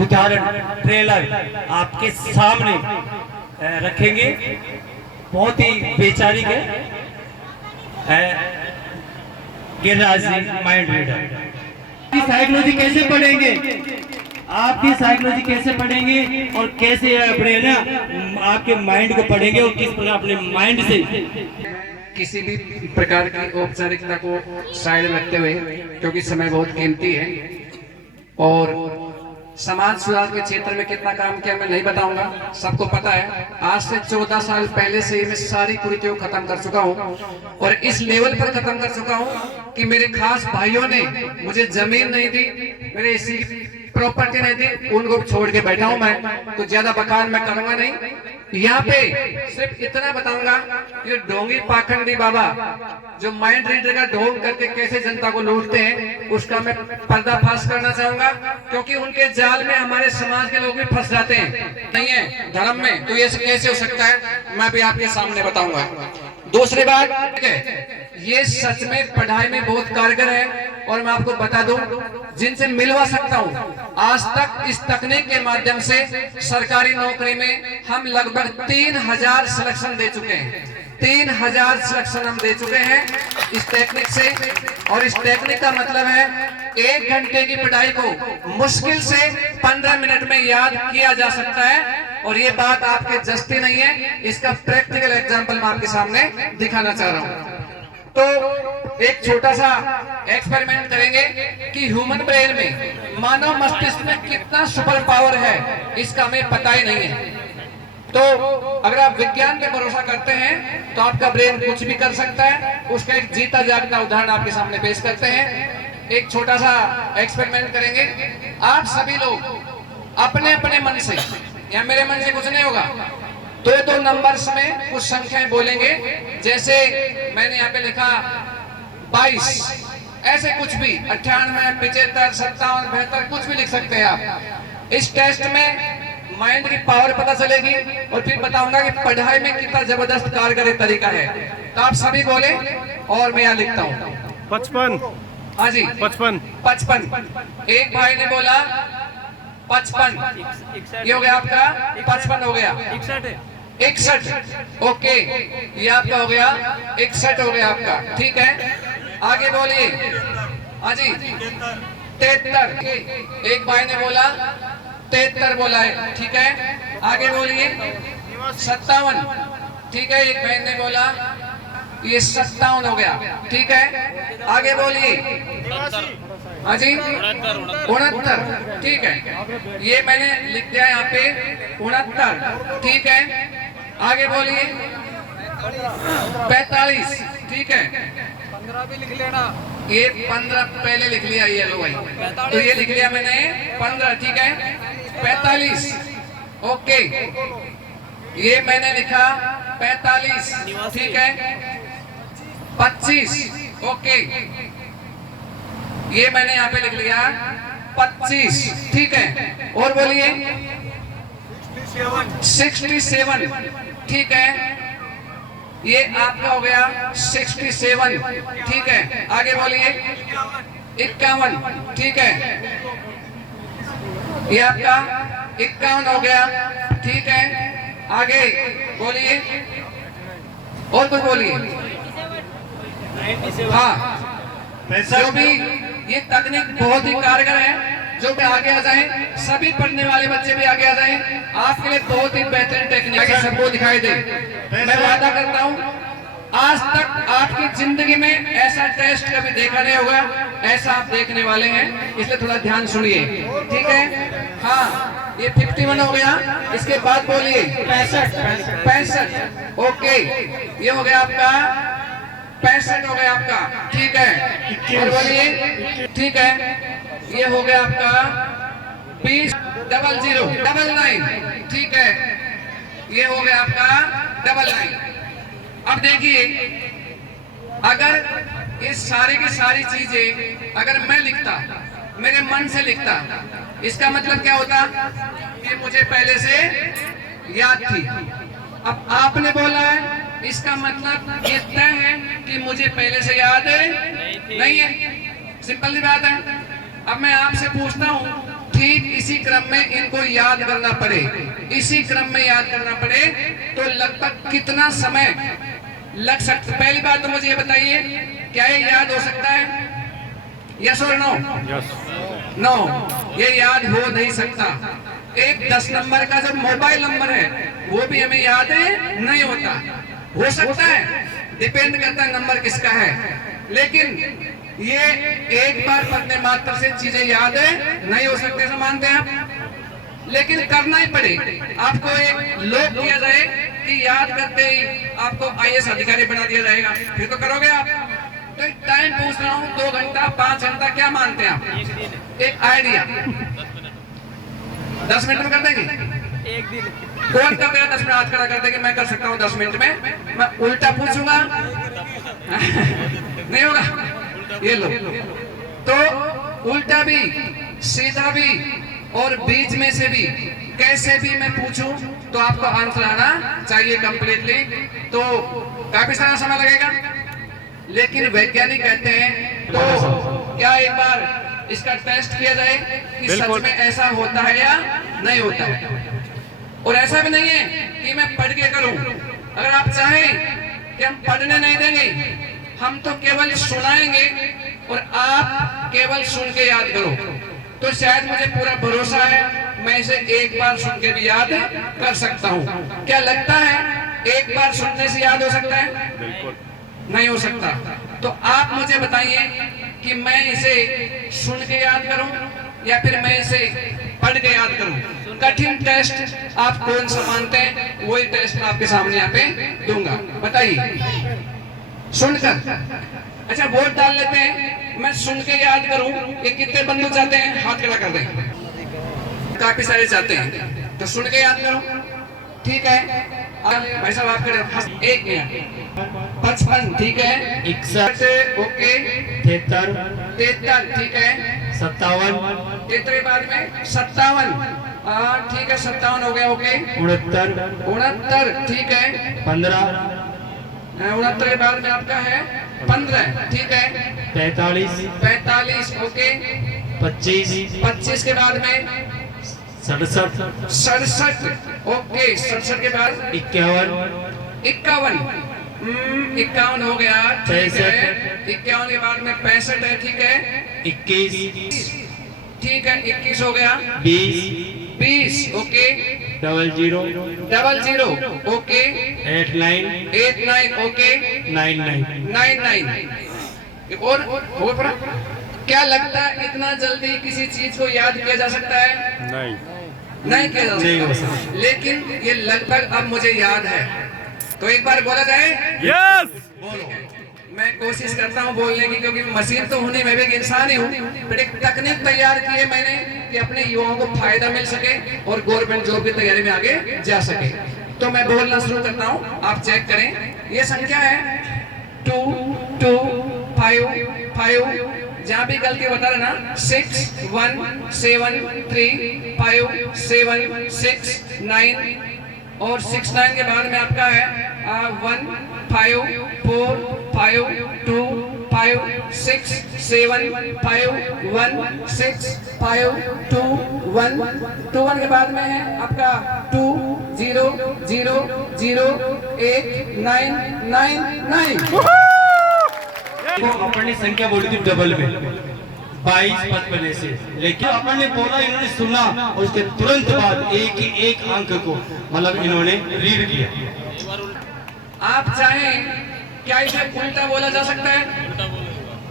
उदाहरण ट्रेलर आपके सामने रखेंगे। बहुत ही वैचारिक है गिरिराज जी, माइंड रीडर। आपकी साइकोलॉजी कैसे पढ़ेंगे, आपकी साइकोलॉजी कैसे पढ़ेंगे और कैसे अपने ना आपके माइंड को पढ़ेंगे और किस प्रकार अपने माइंड से किसी भी प्रकार की औपचारिकता को साइड में रखते हुए, क्योंकि समय बहुत कीमती है और समाज सुधार के क्षेत्र में कितना काम किया मैं नहीं बताऊंगा, सबको पता है। आज से 14 साल पहले से ही मैं सारी कुरीतियों को खत्म कर चुका हूं और इस लेवल पर खत्म कर चुका हूं कि मेरे खास भाइयों ने मुझे जमीन नहीं दी, मेरे इसी प्रॉपर्टी नहीं दी, उनको छोड़ के बैठा हूं मैं। तो ज्यादा बखान मैं करूंगा नहीं। यहाँ पे सिर्फ इतना बताऊंगा कि ढोंगी पाखंडी बाबा जो माइंड रीडर का ढोंग करके कैसे जनता को लूटते हैं, उसका मैं पर्दाफाश करना चाहूंगा, क्योंकि उनके जाल में हमारे समाज के लोग भी फंस जाते हैं। नहीं है धर्म में, तो ये कैसे हो सकता है मैं भी आपके सामने बताऊंगा। दूसरी बात, ये सच में पढ़ाई में बहुत कारगर है और मैं आपको बता दूं, जिनसे मिलवा सकता हूं, आज तक इस तकनीक के माध्यम से सरकारी नौकरी में हम लगभग 3000 सिलेक्शन दे चुके हैं। 3000 सिलेक्शन हम दे चुके हैं इस टेक्निक से। और इस टेक्निक का मतलब है 1 घंटे की पढ़ाई को मुश्किल से 15 मिनट में याद किया जा सकता है। और ये बात आपके जस्ती नहीं है, इसका प्रैक्टिकल एग्जांपल मैं आपके सामने दिखाना चाह रहा हूं। तो एक छोटा सा एक्सपेरिमेंट करेंगे कि ह्यूमन ब्रेन में, मानव मस्तिष्क में कितना सुपर पावर है, इसका हमें पता ही नहीं है। तो अगर आप विज्ञान पे भरोसा करते हैं तो आपका ब्रेन कुछ भी कर सकता है। उसका एक जीता जागता उदाहरण आपके सामने पेश करते हैं। एक छोटा सा एक्सपेरिमेंट करेंगे। आप सभी लोग अपने अपने मन से, या मेरे मन से कुछ नहीं होगा, दो नंबर्स में कुछ संख्याएं बोलेंगे। जैसे मैंने यहाँ पे लिखा 22, ऐसे कुछ भी 98, 75, 57, 72, कुछ भी लिख सकते हैं आप। इस टेस्ट में माइंड की पावर पता चलेगी और फिर बताऊंगा कि पढ़ाई में कितना जबरदस्त कारगर तरीका है। तो आप सभी बोले और मैं यहाँ लिखता हूँ 55। हाँ जी 55। एक भाई ने बोला 55, ये हो गया आपका 55 हो गया। 61, ओके, ये आपका हो गया 61 हो गया आपका, ठीक है। आगे बोलिए। हाँ जी 73, एक भाई ने बोला 73 बोला है, ठीक है। आगे बोलिए 57, ठीक है, एक बहन ने बोला ये 57 हो गया, ठीक है। आगे बोलिए। हाँ जी 69, ठीक है, ये मैंने लिख दिया यहाँ पे 69, ठीक है। आगे बोलिए 45, ठीक है। 15 भी लिख लेना, ये 15 पहले लिख लिया, ये लो भाई, तो ये लिख लिया मैंने 15, ठीक है। 45, ओके, ये मैंने लिखा 45, ठीक है। 25, ओके, ये मैंने यहाँ पे लिख लिया 25, ठीक है। और बोलिए 67, ठीक है, ये आपका हो गया 67, ठीक है। आगे बोलिए 51, ठीक है, ये आपका 51 हो गया, ठीक है। आगे बोलिए, और कुछ बोलिए। हाँ, जो भी ये तकनीक बहुत ही कारगर है, जो भी आगे आ जाए, सभी पढ़ने वाले बच्चे भी आगे आ जाए, आपके लिए बहुत ही बेहतरीन टेक्निक है, सबको दिखाई दे। मैं वादा करता हूँ आज तक आपकी जिंदगी में ऐसा टेस्ट कभी देखा नहीं होगा, ऐसा आप देखने वाले हैं, इसलिए थोड़ा ध्यान सुनिए, ठीक है। हाँ, ये 51 हो गया, इसके बाद बोलिए 65, ओके, ये हो गया आपका 65 हो गया आपका, ठीक है। और बोलिए, ठीक है, ये हो गया आपका 20, 00, 99, ठीक है, ये हो गया आपका 99। अब देखिए, अगर ये सारी की सारी चीजें अगर मैं लिखता, मेरे मन से लिखता, इसका मतलब क्या होता कि मुझे पहले से याद थी। अब आपने बोला है, इसका मतलब ये तय है कि मुझे पहले से याद है नहीं है। सिंपल सी बात है। अब मैं आपसे पूछता हूँ, ठीक इसी क्रम में इनको याद करना पड़े, इसी क्रम में याद करना पड़े तो लगभग कितना समय लग सकता? पहली बात तो मुझे ये बताइए, क्या ये याद हो सकता है? यस और नो? नो, ये याद हो नहीं सकता। एक 10 नंबर का जो मोबाइल नंबर है वो भी हमें याद है नहीं होता। हो सकता है, डिपेंड करता है नंबर किसका है, लेकिन ये एक बार पढ़ने मात्र से चीजें याद है नहीं हो सकते, ऐसा मानते हैं आप? लेकिन करना ही पड़े। आपको एक लोक दिया जाए कि याद करते ही आपको IAS अधिकारी बना दिया जाएगा, फिर तो करोगे आप? तो एक टाइम पूछ रहा हूँ, 2 घंटा 5 घंटा, क्या मानते हैं आप? एक आइडिया 10 मिनट में कर देंगे? एक दिन कौन कर देगा 10 मिनट? हाथ खड़ा कर देंगे, मैं कर सकता हूँ 10 मिनट में। मैं उल्टा पूछूंगा नहीं होगा? ये लो, तो उल्टा भी सीधा भी और बीच में से भी कैसे भी मैं पूछूं तो आपको आंसर आना चाहिए कंप्लीटली। तो काफी सारा समय लगेगा, लेकिन वैज्ञानिक कहते हैं तो क्या एक बार इसका टेस्ट किया जाए कि सच में ऐसा होता है या नहीं होता है? और ऐसा भी नहीं है कि मैं पढ़ के करूं। अगर आप चाहें कि हम पढ़ने नहीं देंगे, हम तो केवल सुनाएंगे और आप केवल सुन के याद करो, तो शायद मुझे पूरा भरोसा है मैं इसे एक बार सुन के भी याद कर सकता हूँ। क्या लगता है एक बार सुनने से याद हो सकता है? नहीं हो सकता। तो आप मुझे बताइए कि मैं इसे सुन के याद करूं या फिर मैं इसे पढ़ के याद करूं? कठिन टेस्ट आप कौन सा मानते हैं, वही टेस्ट मैं आपके सामने यहाँ पे दूंगा। बताइए, सुनकर। अच्छा, वोट डाल लेते हैं, मैं सुन के याद करूं। ये कितने बंधु चाहते हैं? हाथ खड़ा कर दें। काफी सारे चाहते हैं, तो सुन के याद करो। ठीक है भाई साहब, आप खड़े। 1 मिनट 55, ठीक है। 61, ओके। 73, ठीक है। 57, 73 के बाद में 57, ठीक है, 57 हो गया। ओके। 69, ठीक है। 15, 69 के बाद में आपका है 15, ठीक है। 45, ओके। 25 के बाद में 67, ओके। 67 के बाद 51 हो गया, ठीक है। 51 के बाद में 65 है, ठीक है। 21, ठीक है, 21 हो गया। 20, ओके। 00, ओके। 89, ओके। 99 और पड़ा। क्या लगता है इतना जल्दी किसी चीज को याद किया जा सकता है? नहीं किया जा सकता। लेकिन ये लगभग अब मुझे याद है, तो एक बार बोला जाए। बोलो। मैं कोशिश करता हूँ बोलने की, क्योंकि मशीन तो हूँ नहीं, मैं भी एक इंसान ही हूँ। फिर एक तकनीक तैयार की है मैंने कि अपने युवाओं को फायदा मिल सके और गवर्नमेंट जॉब की तैयारी में आगे जा सके। तो मैं बोलना शुरू करता हूँ, आप चेक करें। ये संख्या है 2 2 5 5, जहाँ भी गलती बता रहे ना। 6 1 7 3 5 7 6 9, और 6 9 के बाद में आपका है 1 5 4 5 2 5 6 7 5 1 6 5 2 1 2 1 के बाद में है आपका 2 0 0 0 1 9 9 9। वो अपन ने संख्या बोली थी डबल में 22 55 ऐसे, लेकिन अपन ने बोला, इन्होंने सुना और उसके तुरंत बाद एक अंक को मतलब इन्होंने रीड किया। आप चाहें क्या इसे उल्टा बोला जा सकता है?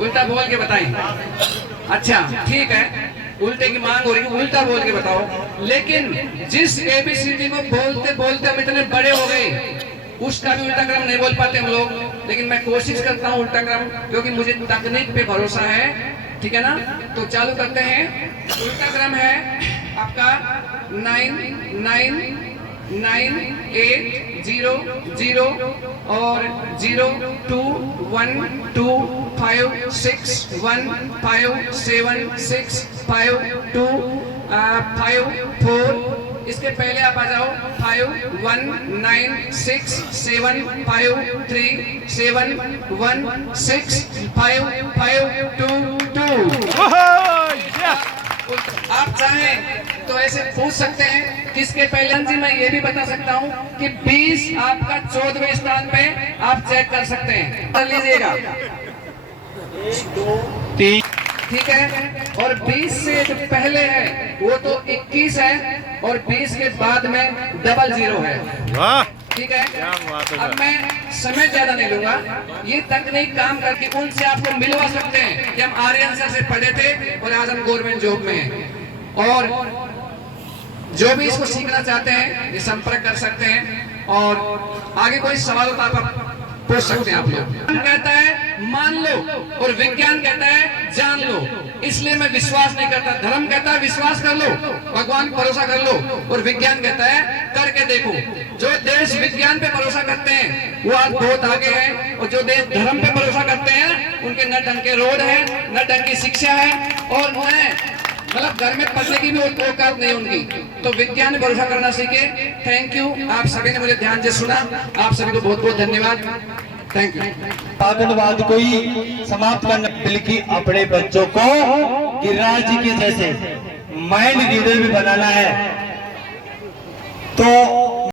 उल्टा बोल के बताएं। अच्छा ठीक है, उल्टे की मांग हो रही है, उल्टा बोल के बताओ। लेकिन जिस ABCD को बोलते बोलते हम इतने बड़े हो गए, उसका भी उल्टा क्रम नहीं बोल पाते हम लोग। लेकिन मैं कोशिश करता हूँ उल्टा क्रम, क्योंकि मुझे तकनीक पे भरोसा है। ठीक है ना? तो चालू करते हैं। उल्टा क्रम है आपका 9 9 9 8 0 0 और 0 2 1 2 5 6 1 5 7 6 5 2 5 4। इसके पहले आप आ जाओ 5 1 9 6 7 5 3 7 1 6 5 5 2 2। आप चाहें तो ऐसे पूछ सकते हैं किसके पहले। जी मैं ये भी बता सकता हूँ कि 20 आपका 14वें स्थान पे आप चेक कर सकते हैं, कर लीजिएगा। 3 ठीक है, और 20 से जो पहले है वो तो 21 है और 20 के बाद में डबल 0 है। वाह, ठीक है, अब मैं समय ज्यादा नहीं लूंगा, ये तकनीक काम करके उनसे आपको मिलवा सकते हैं कि हम आर्यन सर से पढ़े थे और आज हम गवर्नमेंट जॉब में हैं। और जो भी इसको सीखना चाहते हैं ये संपर्क कर सकते हैं और आगे कोई सवाल होता है आप पूछ सकते हैं। आप लोग कहता है मान लो और विज्ञान कहता है जान लो, इसलिए मैं विश्वास नहीं करता। धर्म कहता है विश्वास कर लो, भगवान पर भरोसा कर लो, और विज्ञान कहता है करके देखो। जो देश विज्ञान पे भरोसा करते हैं वो आज बहुत आगे है, और जो देश धर्म पे भरोसा करते हैं उनके न ढंग के रोड है, न ढंग की शिक्षा है, और न मतलब घर में पढ़ने की भी औकात नहीं उनकी। तो विज्ञान में भरोसा करना सीखे। थैंक यू, आप सभी ने मुझे ध्यान से सुना, आप सभी को बहुत बहुत धन्यवाद। Thank you. पागलवाद को ही समाप्त करना, बल्कि अपने बच्चों को गिरिराज जी के जैसे माइंड रीडर भी बनाना है। तो